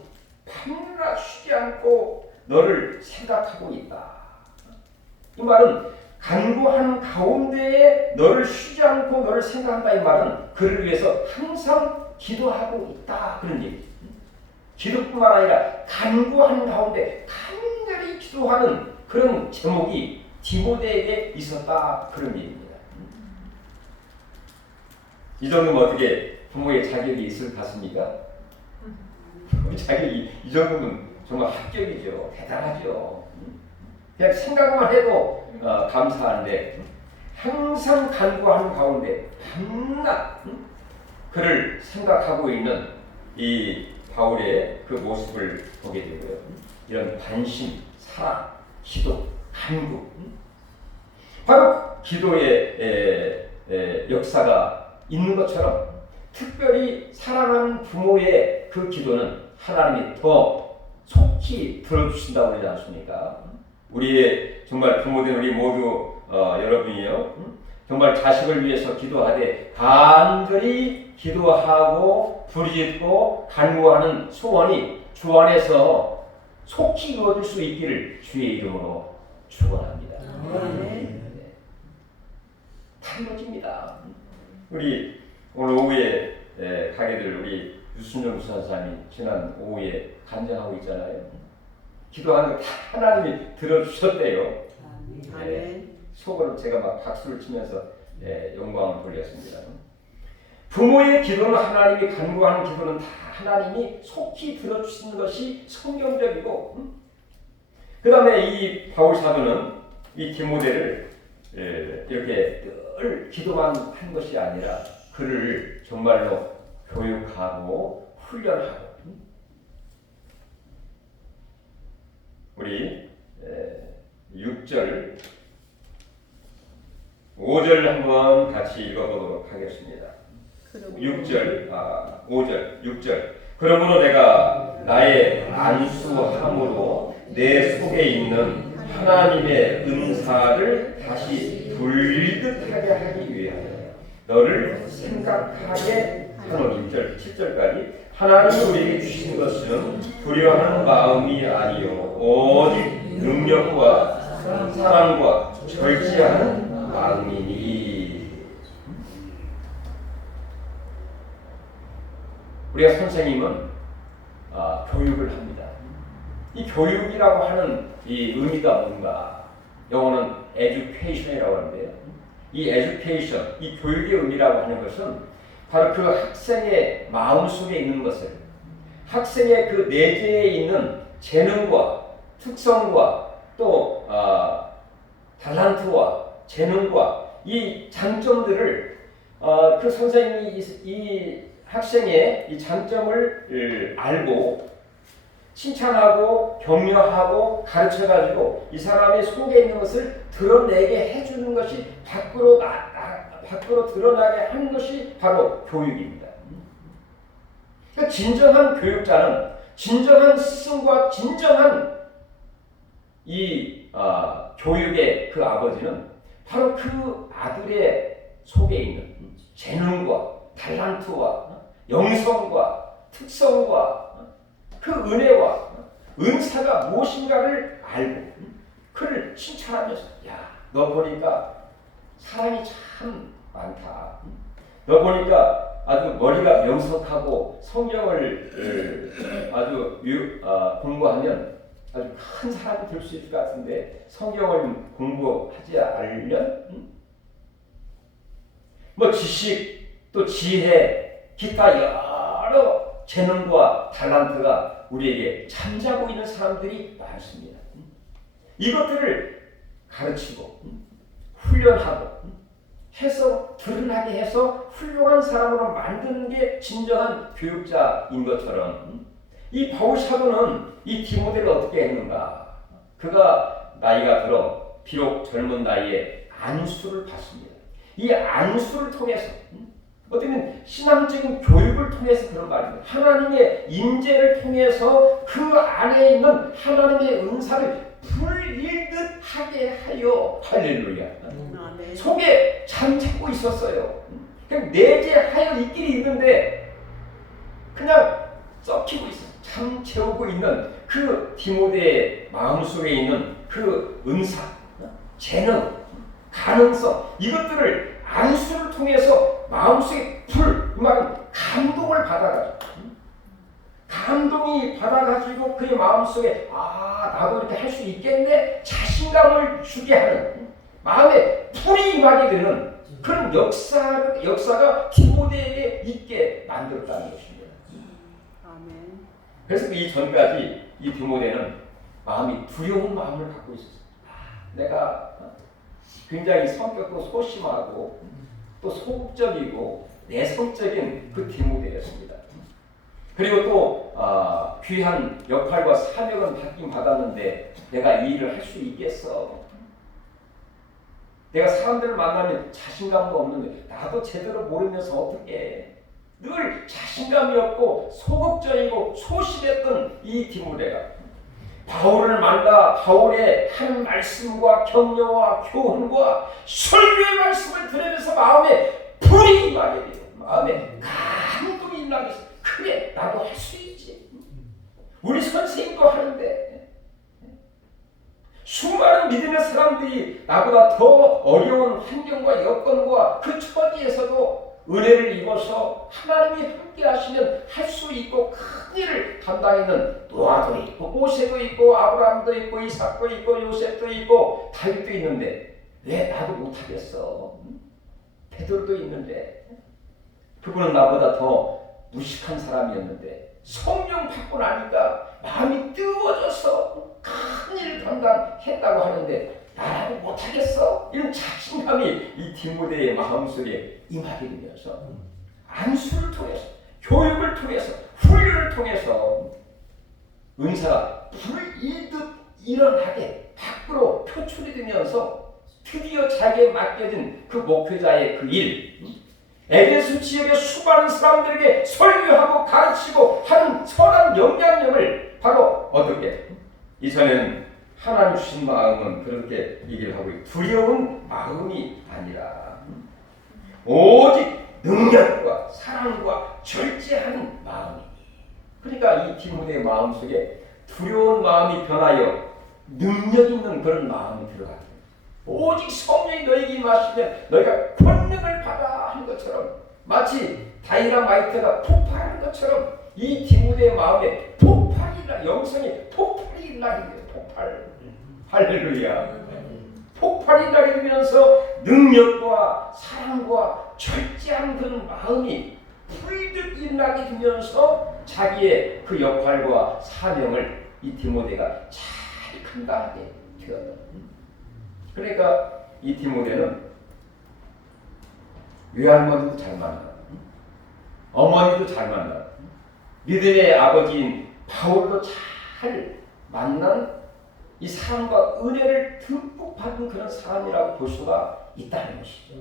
밤낮 쉬지 않고 너를 생각하고 있다. 이 말은 간구하는 가운데에 너를 쉬지 않고 너를 생각한다, 이 말은 그를 위해서 항상 기도하고 있다, 그런 얘기죠. 기도뿐만 아니라 간구하는 가운데 간절히 기도하는 그런 제목이 디모데에게 있었다, 그런 얘기입니다. 이 정도면 어떻게 부모의 자격이 있을 것 같습니까? 우리 자격이 이 정도면 정말 합격이죠. 대단하죠. 그냥 생각만 해도 감사한데 항상 간구하는 가운데 밤낮 그를 생각하고 있는 이 바울의 그 모습을 보게 되고요. 이런 관심, 사랑, 기도, 간구, 바로 기도의 역사가 있는 것처럼 특별히 사랑하는 부모의 그 기도는 하나님이 더 속히 들어주신다고 그러지 않습니까? 우리의 정말 부모된 우리 모두 여러분이요, 정말 자식을 위해서 기도하되 간절히 기도하고 부르짖고 간구하는 소원이 주 안에서 속히 이루어질 수 있기를 주의 이름으로 축원합니다. 다 이루어집니다. 우리 오늘 오후에 가게 될 우리 유순정 부사장이 지난 오후에 간증하고 있잖아요. 기도하는 거 다 하나님이 들어주셨대요. 속으로 제가 막 박수를 치면서 영광을 돌렸습니다. 부모의 기도는 하나님이 간구하는 기도는 다 하나님이 속히 들어주시는 것이 성경적이고, 그 다음에 이 바울 사도는 이 디모데를 이렇게 늘 기도만 한 것이 아니라 그를 정말로 교육하고 훈련하고, 우리 6절 5절 한번 같이 읽어보도록 하겠습니다. 6절 5절 6절 그러므로 내가 나의 안수함으로 내 속에 있는 하나님의 은사를 다시 불듯하게 하기 위하여 너를 생각하게 하는 1절 7절까지 하나님이 우리에게 주신 것은 두려워하는 마음이 아니요 오직 능력과 사랑과 절제하는 마음이니. 우리가 선생님은 교육을 합니다. 이 교육이라고 하는 이 의미가 뭔가? 영어는 education이라고 하는데요. 이 education, 이 교육의 의미라고 하는 것은 바로 그 학생의 마음속에 있는 것을, 학생의 그 내재에 있는 재능과 특성과 또 달란트와 재능과 이 장점들을 그 선생님이 이 학생의 이 장점을 알고 칭찬하고 격려하고 가르쳐가지고 이 사람의 속에 있는 것을 드러내게 해주는 것이 밖으로 드러나게 하는 것이 바로 교육입니다. 그러니까 진정한 교육자는, 진정한 스승과 진정한 이 교육의 그 아버지는 바로 그 아들의 속에 있는 재능과 달란트와 영성과 특성과 그 은혜와 은사가 무엇인가를 알고 그를 칭찬하면서, 야, 너 보니까 사랑이 참 많다. 너 보니까 아주 머리가 명석하고 성경을 아주 공부하면 아주 큰 사람이 될 수 있을 것 같은데 성경을 공부하지 않으면 뭐 지식 또 지혜 기타 여러 재능과 탤런트가 우리에게 잠자고 있는 사람들이 많습니다. 이것들을 가르치고 훈련하고 해서 드러나게 해서 훌륭한 사람으로 만드는 게 진정한 교육자인 것처럼 이 바울 사도는 이 디모데를 어떻게 했는가? 그가 나이가 들어 비록 젊은 나이에 안수를 받습니다. 이 안수를 통해서 어쩌면 신앙적인 교육을 통해서 그런 말입니다. 하나님의 임재를 통해서 그 안에 있는 하나님의 은사를 불일듯 하게 하여 할렐루야. 속에 잠자고 있었어요. 그냥 내재하여 있긴 있는데 그냥 썩히고 있어. 잠재우고 있는 그 디모데의 마음속에 있는 그 은사, 재능, 가능성 이것들을 안수를 통해서 마음속에 이 말은 감동을 감동이 받아가지고 그의 마음속에 나도 이렇게 할 수 있겠네 자신감을 주게 하는 마음에 불이 임하게 되는 그런 역사가 디모데에게 있게 만들었다는 것입니다. 아멘. 그래서 이 전까지 이 디모데는 마음이 두려운 마음을 갖고 있었어요. 내가 굉장히 성격도 소심하고 또 소극적이고 내성적인 그 디모데였습니다. 그리고 또 귀한 역할과 사명은 받긴 받았는데 내가 이 일을 할 수 있겠어? 내가 사람들을 만나면 자신감도 없는데 나도 제대로 모르면서 어떻게 늘 자신감이 없고 소극적이고 소심했던 이 디모데가 바울을 만나 바울의 한 말씀과 격려와 교훈과 설교의 말씀을 들으면서 마음에 불이 임하게 돼요. 마음에 감동이 임하게 돼요. 그래 나도 할 수 있지. 우리 선생님도 하는데 수많은 믿음의 사람들이 나보다 더 어려운 환경과 여건과 그 처지에서도 은혜를 입어서 하나님이 함께 하시면 할 수 있고 큰 일을 감당하는 노아도 있고 모세도 있고 아브라함도 있고 이삭도 있고 요셉도 있고 다윗도 있는데 왜 나도 못하겠어? 베드로도 있는데 그분은 나보다 더 무식한 사람이었는데 성령 받고 나니까 마음이 뜨거워져서 큰 일을 감당했다고 하는데 나라도 못하겠어? 이런 자신감이 이 디모데의 마음속에 임하게 되면서 안수를 통해서 교육을 통해서 훈련을 통해서 은사가 불일듯 일어나게 밖으로 표출이 되면서 드디어 자기에 맡겨진 그 목회자의 그 일 에베소 지역의 수많은 사람들에게 설교하고 가르치고 하는 선한 영향력을 바로 어떻게 이전에는 하나님 주신 마음은 그렇게 얘기를 하고 두려운 마음이 아니라 오직 능력과 사랑과 절제하는 마음이니 그러니까 이 디모데의 마음속에 두려운 마음이 변하여 능력 있는 그런 마음이 들어가요. 오직 성령이 너에게 임하시면 너희가 권능을 받아 하는 것처럼 마치 다이너마이트가 폭발하는 것처럼 이 디모데의 마음에 폭발이 일어나 영성이 폭발이 일어나게 돼요. 폭발. 할렐루야. 폭발이 일어나게 되면서 능력과 사랑과 절제한 그런 마음이 불듯 일어나게 되면서 자기의 그 역할과 사명을 이 디모데가 잘 감당하게 되었다. 그러니까 이 디모데는 외할머니도 잘 만나, 어머니도 잘 만나, 믿음의 아버지인 바울도 잘 만난 이 사랑과 은혜를 듬뿍 받은 그런 사람이라고 볼 수가 있다는 것이죠.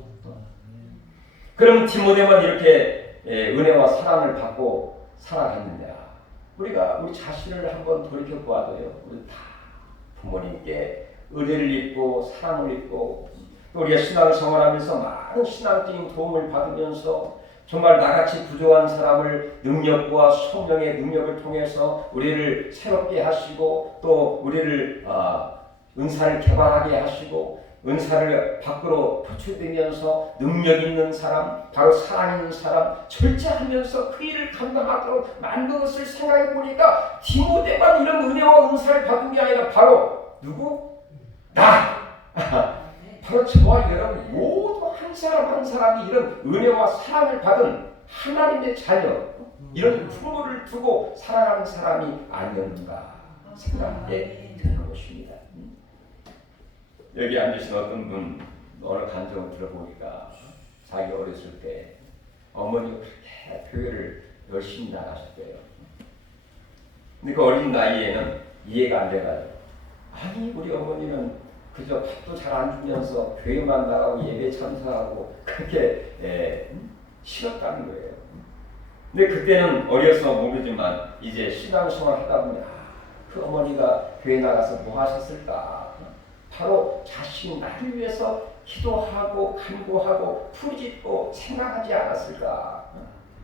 그럼 디모데만 이렇게 은혜와 사랑을 받고 살아갔는데 우리가 우리 자신을 한번 돌이켜 보아도요. 우리 다 부모님께 은혜를 입고 사랑을 입고 또 우리가 신앙생활하면서 많은 신앙적인 도움을 받으면서 정말 나같이 부족한 사람을 능력과 성령의 능력을 통해서 우리를 새롭게 하시고 또 우리를 은사를 개발하게 하시고 은사를 밖으로 표출되면서 능력 있는 사람, 바로 사랑 있는 사람, 절제하면서 그 일을 감당하도록 만든 것을 생각해 보니까 디모데만 이런 은혜와 은사를 받은 게 아니라 바로 누구? 나! 바로 저와 여러분 모두 한 사람 한 사람이 이런 은혜와 사랑을 받은 하나님의 자녀, 이런 부모를 두고 사랑하는 사람이 아니었는가 생각하게 되는 것입니다. 여기 앉으신 어떤 분 어느 간증을 들어보니까 자기 어렸을 때 어머니가 그렇게 교회를 열심히 나가셨대요. 근데 그 어린 나이에는 이해가 안 돼가지고, 아니 우리 어머니는 그저 밥도 잘 안 주면서 교회만 나가고 예배 참석하고 그렇게 싫었다는 거예요. 근데 그때는 어려서 모르지만 이제 신앙생활 하다 보면 그 어머니가 교회 나가서 뭐 하셨을까? 바로 자신 나를 위해서 기도하고 간구하고 부르짖고 생각하지 않았을까?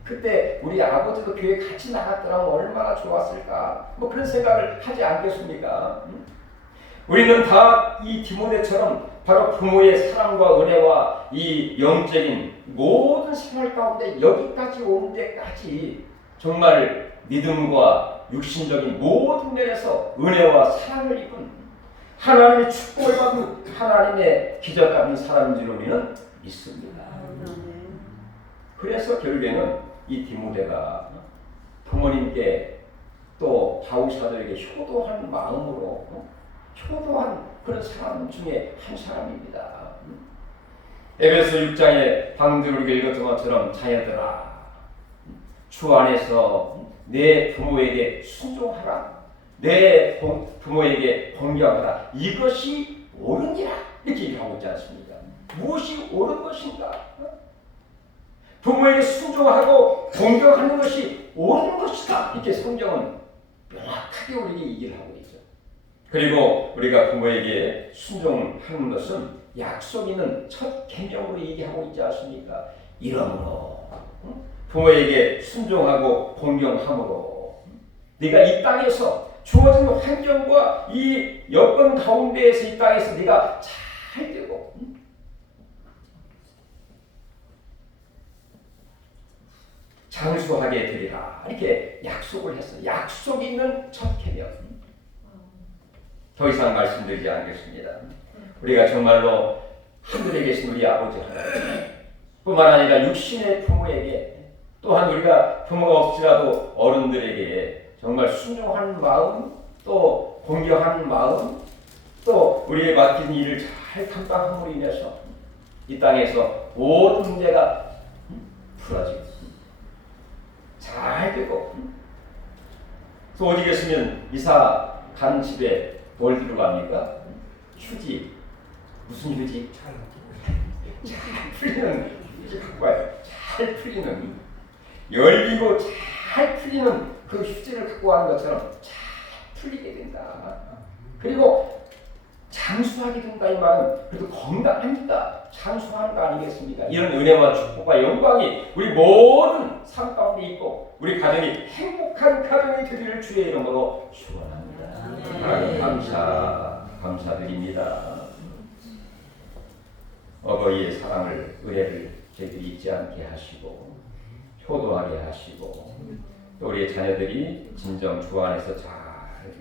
그때 우리 아버지도 교회 같이 나갔더라면 얼마나 좋았을까? 뭐 그런 생각을 하지 않겠습니까? 우리는 다 이 디모데처럼 바로 부모의 사랑과 은혜와 이 영적인 모든 생활 가운데 여기까지 오는 데까지 정말 믿음과 육신적인 모든 면에서 은혜와 사랑을 입은 하나님의 축복을 받은 하나님의 기적 같은 사람인 줄 우리는 믿습니다. 그래서 결국에는 이 디모데가 부모님께 또 바울사도에게 효도한 마음으로 효도한 그런 사람 중에 한 사람입니다. 에베소 6장에 방금 우리가 읽었던 것처럼 자녀들아 주 안에서 내 부모에게 순종하라, 내 부모에게 공경하라, 이것이 옳으니라 이렇게 얘기하고 있지 않습니까? 무엇이 옳은 것인가? 부모에게 순종하고 공경하는 것이 옳은 것이다 이렇게 성경은 명확하게 우리에게 얘기를 하고 있죠. 그리고 우리가 부모에게 순종하는 것은 약속 있는 첫 계명으로 얘기하고 있지 않습니까? 이러므로 부모에게 순종하고 공경함으로 네가 이 땅에서 주어진 환경과 이 여건 가운데에서 이 땅에서 네가 잘 되고 장수하게 되리라 이렇게 약속을 했어요. 약속 있는 첫 계명. 더 이상 말씀드리지 않겠습니다. 우리가 정말로 하늘에 계신 우리 아버지 하나님 뿐만 아니라 육신의 부모에게, 또한 우리가 부모가 없이라도 어른들에게 정말 순종하는 마음, 또 공경하는 마음, 또 우리의 맡긴 일을 잘 감당함으로 인해서 이 땅에서 모든 문제가 풀어지고 잘 되고, 또 어디 계시면 이사 가는 집에 뭘 들어갑니까? 휴지. 무슨 휴지? 잘 풀리는 휴지 갖고 와요. 잘 풀리는, 열리고 잘 풀리는 그 휴지를 갖고 가는 것처럼 잘 풀리게 된다. 그리고 장수하게 된다 이 말은 그래도 건강합니다. 장수하는 거 아니겠습니까? 이런 은혜와 축복과 영광이 우리 모든 삶 가운데 있고 우리 가정이 행복한 가정이 되기를 주의 이름으로 축원합니다. 하나님 감사드립니다. 어버이의 사랑을, 은혜를 저희들이 잊지 않게 하시고 효도하게 하시고, 또 우리의 자녀들이 진정 주 안에서 잘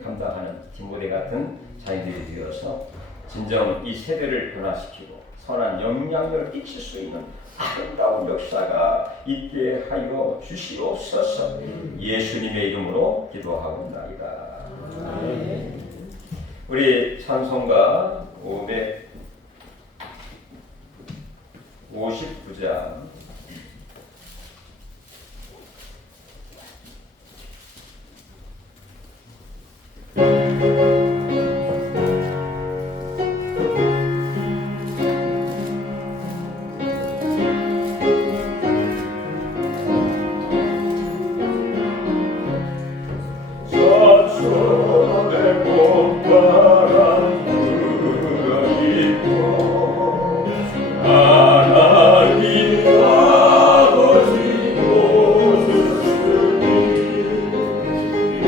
감당하는 디모데 같은 자녀들이 되어서 진정 이 세대를 변화시키고 선한 영향력을 끼칠 수 있는 아름다운 역사가 있게 하여 주시옵소서. 예수님의 이름으로 기도하옵나이다. 우리 찬송가 559장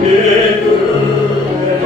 내 눈에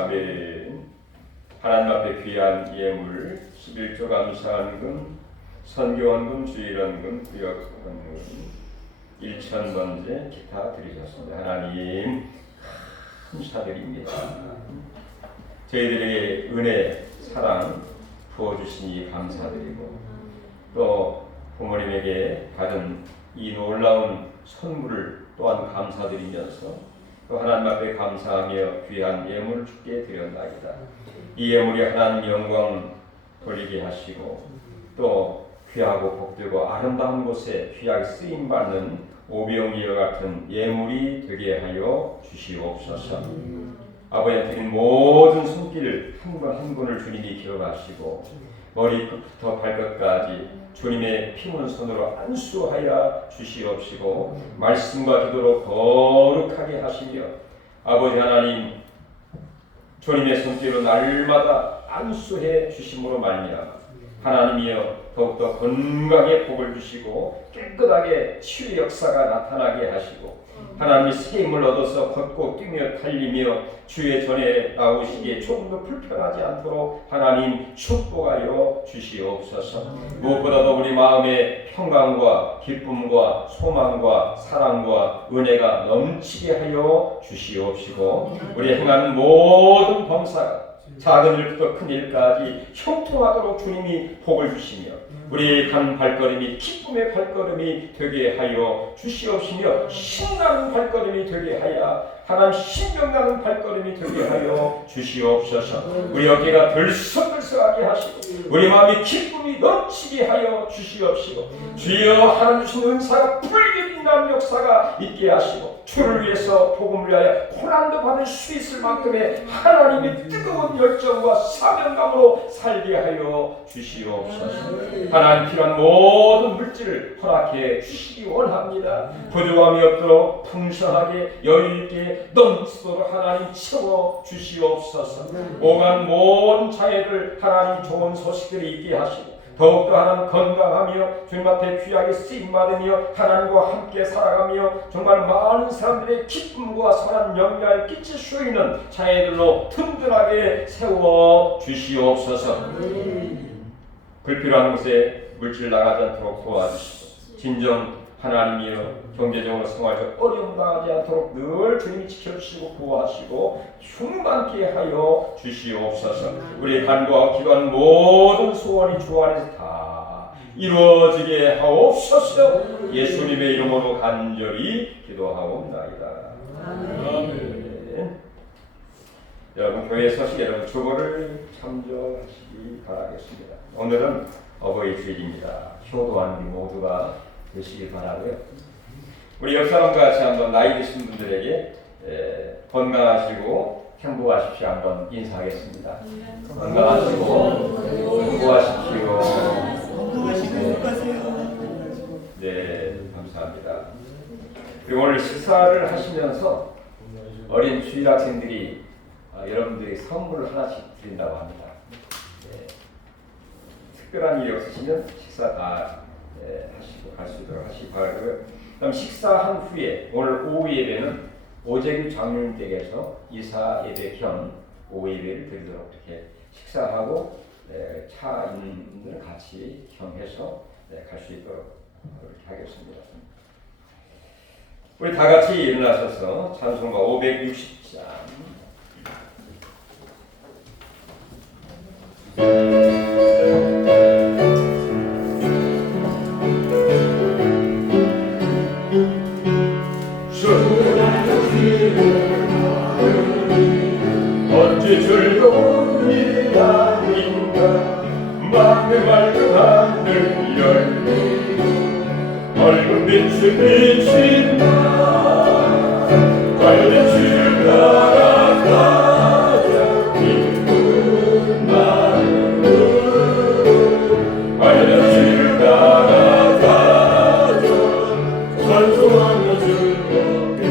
아멘. 하나님 앞에 귀한 예물 11조 감사헌금, 선교헌금, 주일헌금, 구역헌금 1,000번째 기타 드리셨습니다. 하나님 감사드립니다. 저희들에게 은혜, 사랑 부어주시니 감사드리고 또 부모님에게 받은 이 놀라운 선물을 또한 감사드리면서 또 하나님 앞에 감사하며 귀한 예물을 주께 드렸나이다. 이 예물이 하나님 영광 돌리게 하시고 또 귀하고 복되고 아름다운 곳에 귀하게 쓰임받는 오병이와 같은 예물이 되게 하여 주시옵소서. 아버지의 드린 모든 손길 한 분 한 분을 주님이 기억하시고 머리끝부터 발끝까지 주님의 피문 손으로 안수하여 주시옵시고 말씀과 기도로 거룩하게 하시며 아버지 하나님 주님의 손길로 날마다 안수해 주심으로 말미암아 하나님이여 더욱더 건강에 복을 주시고 깨끗하게 치유의 역사가 나타나게 하시고 하나님이 새 힘을 얻어서 걷고 뛰며 달리며 주의 전에 나오시기에 조금 더 불편하지 않도록 하나님 축복하여 주시옵소서. 무엇보다도 우리 마음에 평강과 기쁨과 소망과 사랑과 은혜가 넘치게 하여 주시옵시고 우리 행하는 모든 범사가 작은 일부터 큰 일까지 형통하도록 주님이 복을 주시며 우리 간 발걸음이 기쁨의 발걸음이 되게 하여 주시옵시며 신나는 발걸음이 되게 하여 하나님 신명나는 발걸음이 되게 하여 주시옵소서. 우리 어깨가 들썩들썩하게 하시고 우리 마음이 기쁨이 넘치게 하여 주시옵시고 주여 하나님 주신 은사가 불게 빛나는 역사가 있게 하시고 주를 위해서 복음을 위하여 고난도 받을 수 있을 만큼의 하나님의 뜨거운 열정과 사명감으로 살게 하여 주시옵소서. 하나님 필요한 모든 물질을 허락해 주시기 원합니다. 부족함이 없도록 풍성하게 여유있게 넘치도록 하나님 채워 주시옵소서. 오간 모든 자녀들 하나님 좋은 소식들이 있게 하시고 더욱더 하나님 건강하며 주님 앞에 귀하게 쓰임받으며 하나님과 함께 살아가며 정말 많은 사람들의 기쁨과 선한 영향을 끼칠 수 있는 자녀들로 든든하게 세워 주시옵소서. 불필요한 곳에 물질 나가지 않도록 도와주시고 진정 하나님이여 경제적으로 생활적 어려움 당하지 않도록 늘 주님이 지켜주시고 구하시고 충만케 하여 주시옵소서. 우리의 간구와 기도하는 모든 소원이 주 안에서 다 이루어지게 하옵소서. 예수님의 이름으로 간절히 기도하옵나이다. 아멘. 여러분 교회에 서시 여러분 주보를 참조하시기 바라겠습니다. 오늘은 어버이 주일입니다. 효도하는 우리 모두가 되시길 바라고요. 우리 옆 사람과 같이 한번 나이 드신 분들에게 건강하시고 행복하십시오 한번 인사하겠습니다. 건강하시고 행복하십시오. 네, 감사합니다. 그리고 오늘 식사를 하시면서 어린 주일 학생들이 여러분들이 선물을 하나씩 드린다고 합니다. 네. 특별한 일이 없으시면 식사 다 하시고 갈 수 있도록 하시기 바라고요. 그럼 식사한 후에 오늘 오후 예배는 오재규 장로님 댁에서 이사 예배 겸 오후 예배를 드리도록 이렇게 식사하고 차 있는 분들 같이 겸해서 갈 수 있도록 이렇게 하겠습니다. 우리 다 같이 일어나셔서 찬송가 560장 언제 즐거운 일 아닌가 맘에 맑은 하늘 열리고 밝은 빛을 비친다 밝은 주를 따라가자 기쁜 마음으로 밝은 주를 따라가자 찬송하며 즐겁게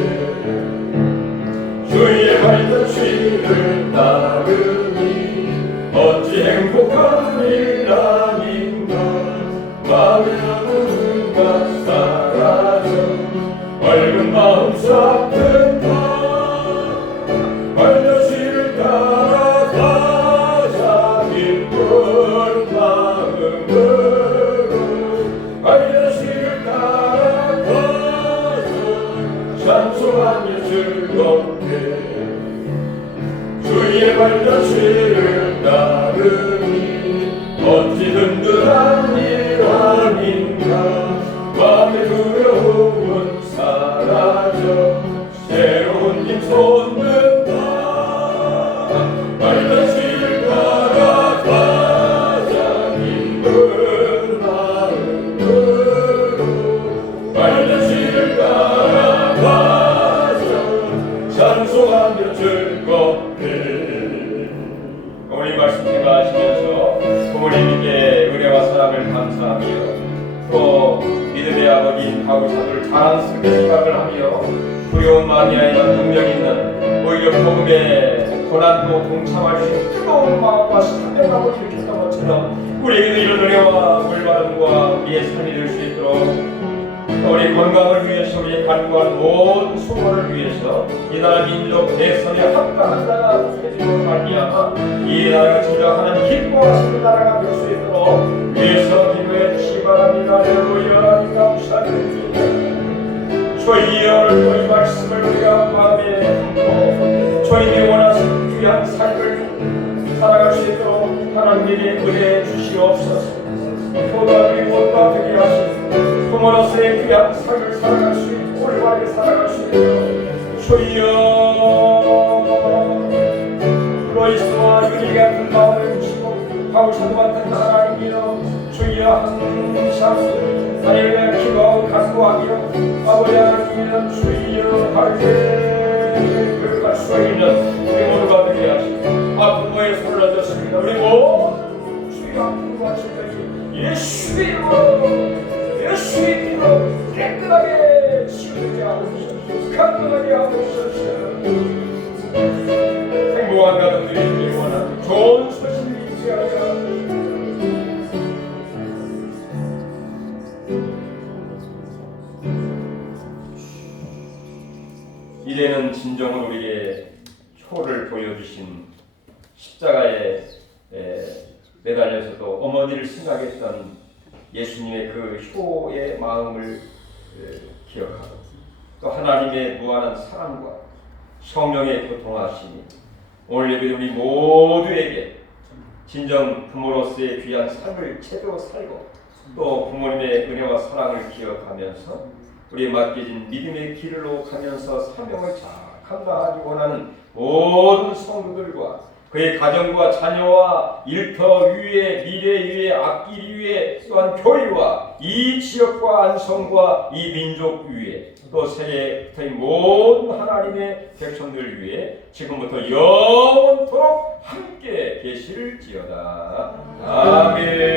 주의 밝은 주를 따르니 어찌 행복한 일 아닌가 마음에 하는가 사라져 밝은 마음 싹든다 밝은 주를 따르니 발자취를 따르니 어찌 든든한 일 아닌가. 마음의 두려움은 사라져 새로운 힘 솟는다. 발자취를 따라가자 기쁜 마음으로. 발자취를 따라가자 찬송하며 즐겁게. 어머니 말씀 생각하시면서 부모님께 은혜와 사랑을 감사하며 또 믿음의 아버지인 가우사도를 자랑스럽게 생각을 하며 두려운 마음이 아니라 능력 있는 오히려 복음의 고난도 동참할 수 있는 뜨거운 마음과 사명감을 일으켰던 것처럼 우리에게도 이런 은혜와 물바람과 우리의 삶이 될 수 있도록 우리 건강을 위해서 우리 간구하는 모든 수고를 위해서 이 나라 민족 대선에 합당한 자가 되주로 말미암아 이 나라가 진정 하나님 기뻐하시는 나라가 될 수 있도록 위해서 기도해 주시기 바랍니다. 할렐루야. 감사드립니다. 주여 오늘 이 말씀을 우리가 마음에 품고 주님이 원하시는 귀한 삶을 살아갈 수 있도록 하나님에게 은혜해 주시옵소서. 보다 못다 되게 하시고 부모로서의 귀한 삶을 살아갈 수 있고 올바르게 살아갈 수 있도록 주여 로이스와 유리 같은 마음을 주시고 바울사도 같은 하나님이여 주여 항상 하나님의 기도하고 간구하며 아버지 하나님이여 주여 할례 그럴 수 있는 우리 모두가 되게 하시고 아픔의 손을 얹었습니다. 우리 모두 주여 아픔과 질병이 예수의 이름으로 예수의 이름으로 깨끗하게 치유되게 하옵소서. 강건하게 하옵소서. 행복한 가정들이 있기 원하는 좋은 소식이 있어야 이제는 진정으로 우리에게 효를 보여주신 십자가에 매달려서도 어머니를 생각했던 예수님의 그 효의 마음을 기억하고 또 하나님의 무한한 사랑과 성령의 교통하심이 오늘 예배 우리 모두에게 진정 부모로서의 귀한 삶을 제대로 살고 또 부모님의 은혜와 사랑을 기억하면서 우리의 맡겨진 믿음의 길로 가면서 사명을 잘 감당하기 원하는 모든 성도들과 그의 가정과 자녀와 일터 위에 미래 위에 앞길 위에 또한 교회와 이 지역과 안성과 이 민족 위에 또 세계의 모든 하나님의 백성들 위에 지금부터 영원토록 함께 계실지어다. 아멘.